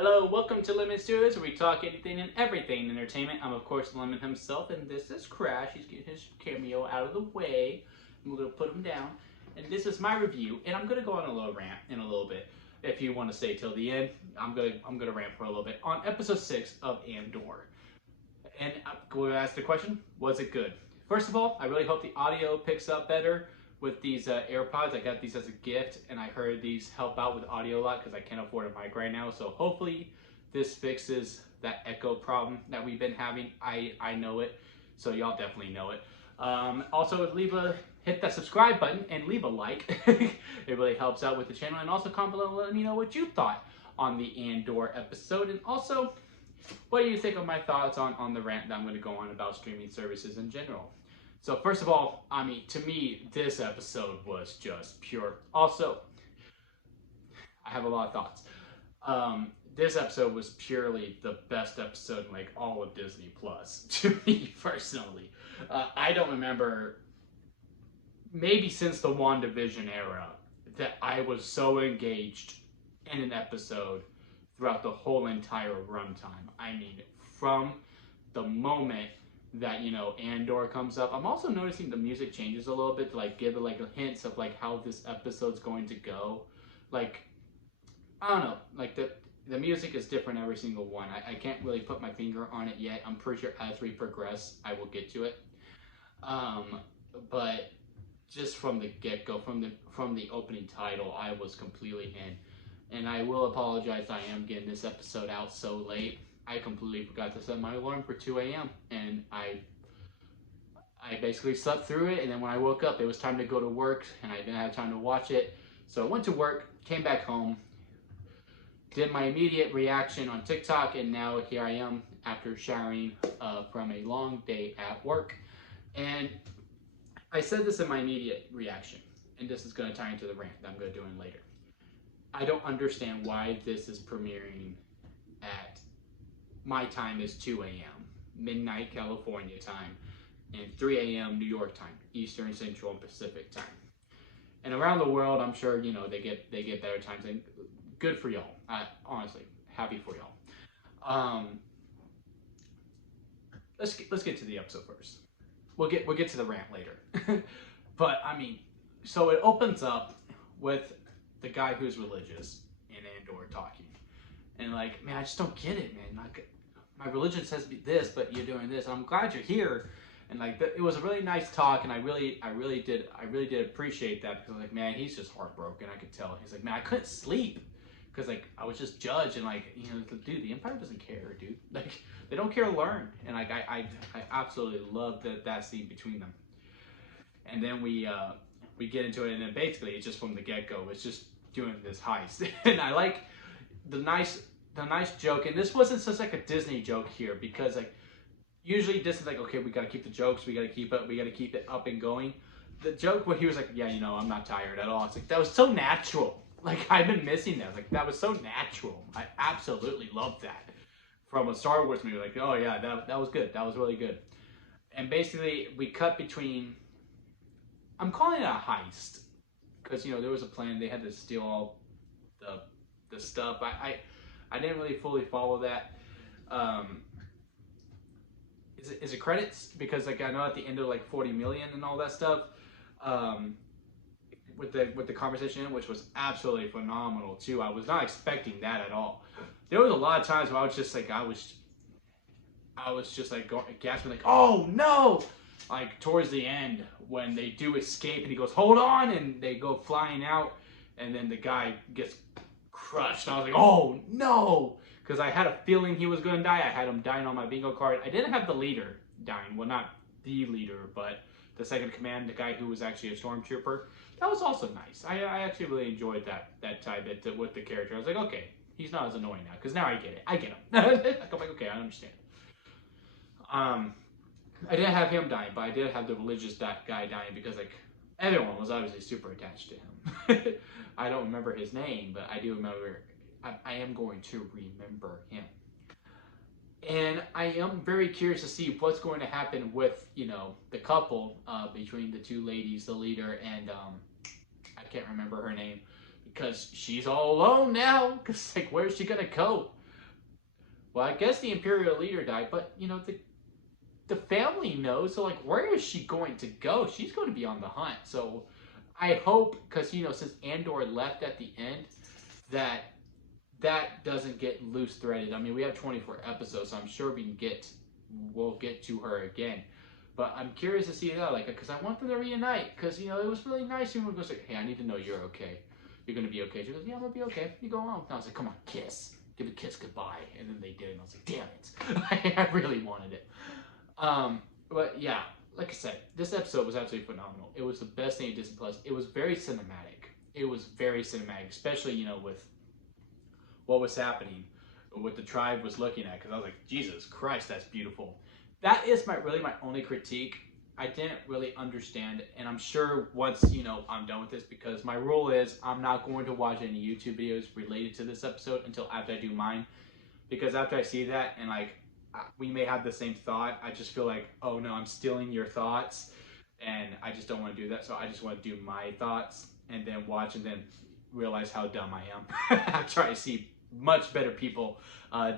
Hello, welcome to Lemon Studios, where we talk anything and everything entertainment. I'm, of course, Lemon himself, and this is Crash. He's getting his cameo out of the way, and we're going to put him down. And this is my review, and I'm going to go on a little rant in a little bit. If you want to stay till the end, I'm gonna rant for a little bit on episode 6 of Andor. And I'm going to ask the question, was it good? First of all, I really hope the audio picks up better with these AirPods. I got these as a gift, and I heard these help out with audio a lot because I can't afford a mic right now. So hopefully this fixes that echo problem that we've been having. I know it, so y'all definitely know it. Also, hit that subscribe button and leave a like. It really helps out with the channel. And also comment below and let me know what you thought on the Andor episode. And also, what do you think of my thoughts on the rant that I'm going to go on about streaming services in general? So first of all, I mean, to me, this episode was just pure. Also, I have a lot of thoughts. This episode was purely the best episode in like all of Disney Plus, to me personally. I don't remember, maybe since the WandaVision era, that I was so engaged in an episode throughout the whole entire runtime. I mean, from the moment that, you know, Andor comes up. I'm also noticing the music changes a little bit to like give it like hints of like how this episode's going to go. Like, I don't know, like the music is different every single one. I can't really put my finger on it yet. I'm pretty sure as we progress, I will get to it. But just from the get-go, from the opening title, I was completely in. And I will apologize, I am getting this episode out so late. I completely forgot to set my alarm for 2 a.m. and I basically slept through it, and then when I woke up, it was time to go to work, and I didn't have time to watch it. So I went to work, came back home, did my immediate reaction on TikTok, and now here I am after showering from a long day at work. And I said this in my immediate reaction, and this is going to tie into the rant that I'm going to do in later. I don't understand why this is premiering at my time is 2 a.m. midnight California time, and 3 a.m. New York time, Eastern, Central, and Pacific time. And around the world, I'm sure, you know, they get better times, and good for y'all. Honestly, happy for y'all. Let's get to the episode first. We'll get to the rant later. But I mean, so it opens up with the guy who's religious in Andor talking, and like, man, I just don't get it, man. Like, my religion says this, but you're doing this. And I'm glad you're here. And like, it was a really nice talk, and I really did appreciate that, because like, man, he's just heartbroken. I could tell. He's like, man, I couldn't sleep because like I was just judged, and like, you know, dude, the Empire doesn't care, dude. Like, they don't care to learn, and like I absolutely love that scene between them. And then we get into it, and then basically it's just from the get-go, it's just doing this heist, and I like the nice joke. And this wasn't just like a Disney joke here, because like usually Disney's like, okay, we gotta keep the jokes, we gotta keep it up and going. The joke where he was like, yeah, you know, I'm not tired at all. It's like, that was so natural. Like, I've been missing that. Like, that was so natural. I absolutely loved that from a Star Wars movie. Like, oh yeah, that was good. That was really good. And basically we cut between, I'm calling it a heist, because, you know, there was a plan. They had to steal all the stuff. I didn't really fully follow that. Is it credits? Because like, I know at the end of like 40 million and all that stuff, with the conversation, which was absolutely phenomenal too. I was not expecting that at all. There was a lot of times where I was just like, I was just like gasping, like, oh no! Like towards the end when they do escape, and he goes, hold on, and they go flying out, and then the guy gets crushed. And I was like, oh no, because I had a feeling he was going to die. I had him dying on my bingo card. I didn't have the leader dying. Well, not the leader, but the second command, the guy who was actually a stormtrooper. That was also nice. I actually really enjoyed that tie bit with the character. I was like, okay, he's not as annoying now, because now I get it. I get him. I'm like, okay, I understand. I didn't have him dying, but I did have the religious guy dying, because like, everyone was obviously super attached to him. I don't remember his name, but I do remember, I am going to remember him. And I am very curious to see what's going to happen with, you know, the couple between the two ladies, the leader and, I can't remember her name, because she's all alone now, because like, where's she going to go? Well, I guess the Imperial leader died, but the family knows. So like, where is she going to go? She's going to be on the hunt. So I hope, because since Andor left at the end, that that doesn't get loose threaded. I mean, we have 24 episodes, so I'm sure we'll get to her again. But I'm curious to see that, like, because I want them to reunite. Because it was really nice. She goes like, "Hey, I need to know you're okay. You're gonna be okay." She goes, "Yeah, I'm gonna be okay. You go home." And I was like, "Come on, kiss, give a kiss goodbye." And then they did, and I was like, "Damn it, I really wanted it." But yeah, like I said, this episode was absolutely phenomenal. It was the best thing at Disney Plus. It was very cinematic. It was very cinematic, especially with what was happening, what the tribe was looking at. Because I was like, Jesus Christ, that's beautiful. That is my only critique. I didn't really understand, and I'm sure once I'm done with this, because my rule is I'm not going to watch any YouTube videos related to this episode until after I do mine, because after I see that and like we may have the same thought, I just feel like, oh no, I'm stealing your thoughts, and I just don't want to do that. So I just want to do my thoughts and then watch and then realize how dumb I am. I try to see much better people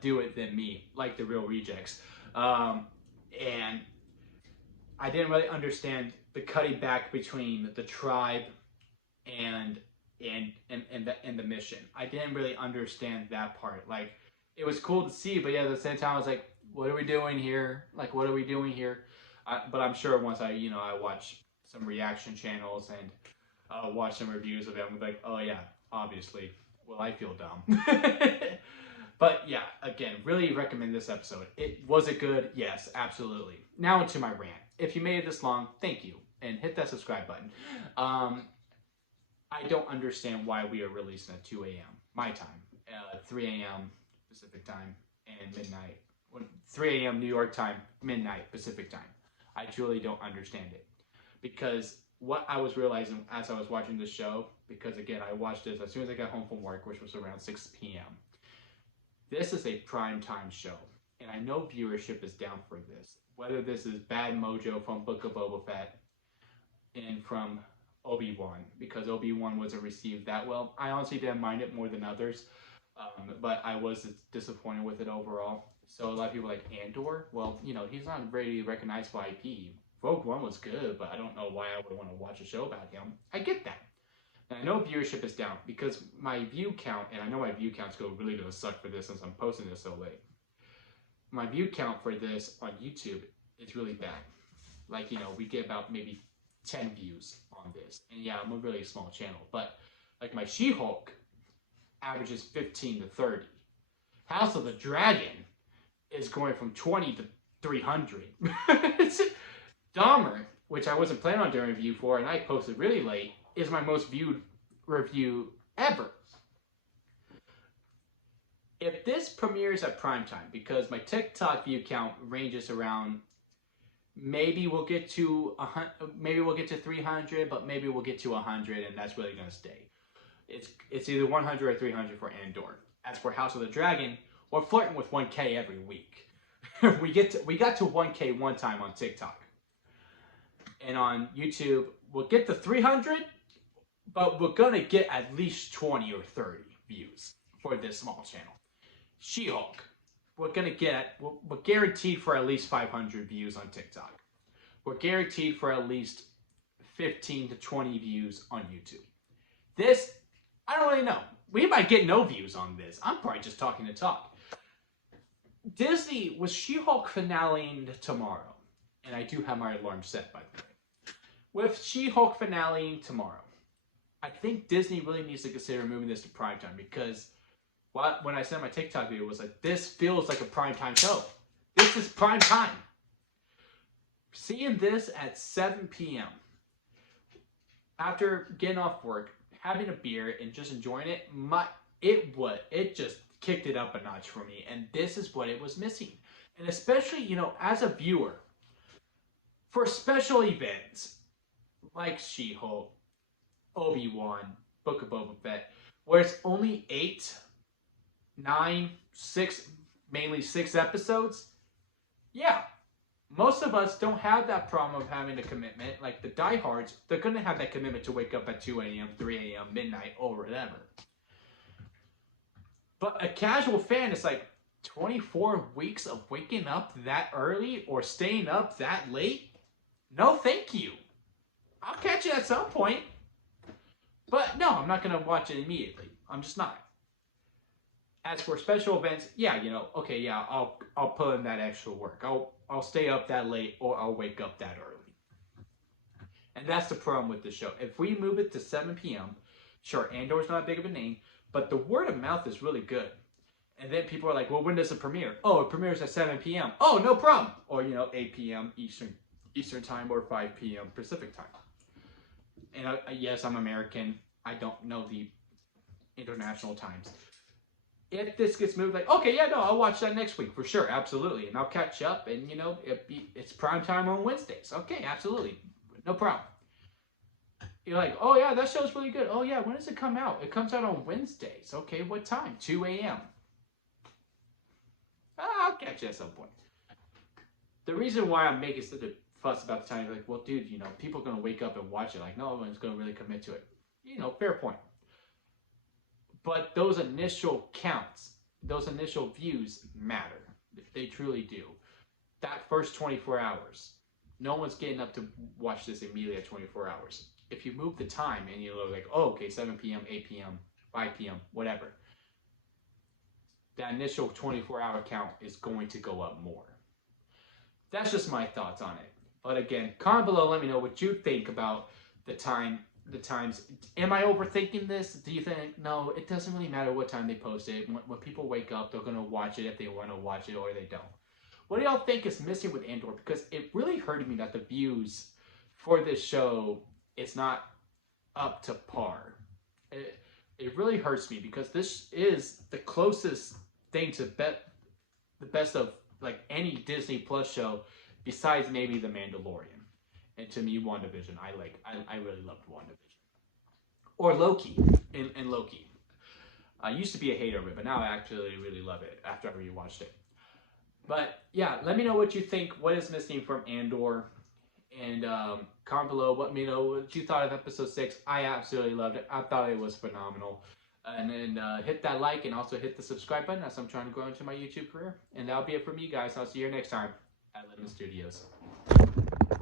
do it than me, like the real rejects. And I didn't really understand the cutting back between the tribe and the mission. I didn't really understand that part. Like, it was cool to see, but yeah, at the same time, I was like, what are we doing here? Like, what are we doing here? But I'm sure once I watch some reaction channels and watch some reviews of it, I'm like, oh yeah, obviously. Well, I feel dumb. But yeah, again, really recommend this episode. Was it good? Yes, absolutely. Now into my rant. If you made it this long, thank you, and hit that subscribe button. I don't understand why we are releasing at 2 a.m. my time, 3 a.m. Pacific time, and midnight. 3 a.m. New York time, midnight Pacific time. I truly don't understand it. Because what I was realizing as I was watching this show, because again, I watched this as soon as I got home from work, which was around 6 p.m. This is a prime time show, and I know viewership is down for this. Whether this is Bad Mojo from Book of Boba Fett and from Obi-Wan, because Obi-Wan wasn't received that well. I honestly didn't mind it more than others, but I was disappointed with it overall. So a lot of people like Andor, well, he's not a very recognizable IP. Rogue One was good, but I don't know why I would want to watch a show about him. I get that. And I know viewership is down because my view count, and I know my view count's really going to suck for this since I'm posting this so late. My view count for this on YouTube is really bad. Like, we get about maybe 10 views on this. And yeah, I'm a really small channel, but like my She-Hulk averages 15 to 30. House of the Dragon is going from 20 to 300. Dahmer, which I wasn't planning on doing a review for, and I posted really late, is my most viewed review ever. If this premieres at primetime, because my TikTok view count ranges around, maybe we'll get to 300, but maybe we'll get to 100, and that's really gonna stay. It's either 100 or 300 for Andor. As for House of the Dragon, we're flirting with 1K every week. we got to 1K one time on TikTok, and on YouTube we'll get to 300, but we're gonna get at least 20 or 30 views for this small channel. She-Hulk, we're guaranteed for at least 500 views on TikTok. We're guaranteed for at least 15 to 20 views on YouTube. This, I don't really know. We might get no views on this. I'm probably just talking to talk. Disney, was She-Hulk finaleing tomorrow? And I do have my alarm set, by the way. With She-Hulk finaleing tomorrow, I think Disney really needs to consider moving this to primetime, because when I sent my TikTok video, it was like, this feels like a primetime show. This is prime time. Seeing this at 7 p.m. after getting off work, having a beer and just enjoying it, it just kicked it up a notch for me. And this is what it was missing. And especially, as a viewer, for special events like She-Hulk, Obi-Wan, Book of Boba Fett, where it's only 8, 9, 6, mainly 6 episodes, yeah, most of us don't have that problem of having a commitment. Like the diehards, they're going to have that commitment to wake up at 2 a.m., 3 a.m., midnight, or whatever. But a casual fan is like, 24 weeks of waking up that early or staying up that late? No, thank you. I'll catch it at some point. But no, I'm not going to watch it immediately. I'm just not. As for special events, yeah, you know, okay, yeah, I'll put in that extra work. I'll stay up that late or I'll wake up that early. And that's the problem with the show. If we move it to 7 p.m., sure, Andor's not big of a name, but the word of mouth is really good. And then people are like, well, when does it premiere? Oh, it premieres at 7 p.m. Oh, no problem. Or, you know, 8 p.m. Eastern time or 5 p.m. Pacific time. And yes, I'm American. I don't know the international times. If this gets moved, like, okay, yeah, no, I'll watch that next week for sure, absolutely. And I'll catch up and, you know, it's prime time on Wednesdays. Okay, absolutely. No problem. You're like, oh yeah, that show's really good. Oh yeah, when does it come out? It comes out on Wednesdays. Okay, what time? 2 a.m. I'll catch you at some point. The reason why I'm making such a fuss about the time, like, well, dude, you know, people are going to wake up and watch it. Like, no one's going to really commit to it. You know, fair point. But those initial counts, those initial views matter. They truly do. That first 24 hours, no one's getting up to watch this immediately at 24 hours. If you move the time and you're like, oh, okay, 7 p.m., 8 p.m., 5 p.m., whatever, that initial 24-hour count is going to go up more. That's just my thoughts on it. But again, comment below, let me know what you think about the times. Am I overthinking this? Do you think, no, it doesn't really matter what time they post it. When people wake up, they're going to watch it if they want to watch it or they don't. What do y'all think is missing with Andor? Because it really hurted me that the views for this show is not up to par. It really hurts me because this is the closest thing to the best of like any Disney Plus show besides maybe The Mandalorian. And to me, WandaVision, I really loved WandaVision. Or Loki, in Loki. I used to be a hater of it, but now I actually really love it after I rewatched it. But yeah, let me know what you think. What is missing from Andor? And comment below. Let me know what you thought of episode 6. I absolutely loved it. I thought it was phenomenal. And then hit that like and also hit the subscribe button as I'm trying to grow into my YouTube career. And that'll be it for me, guys. I'll see you next time at Lemon Studios.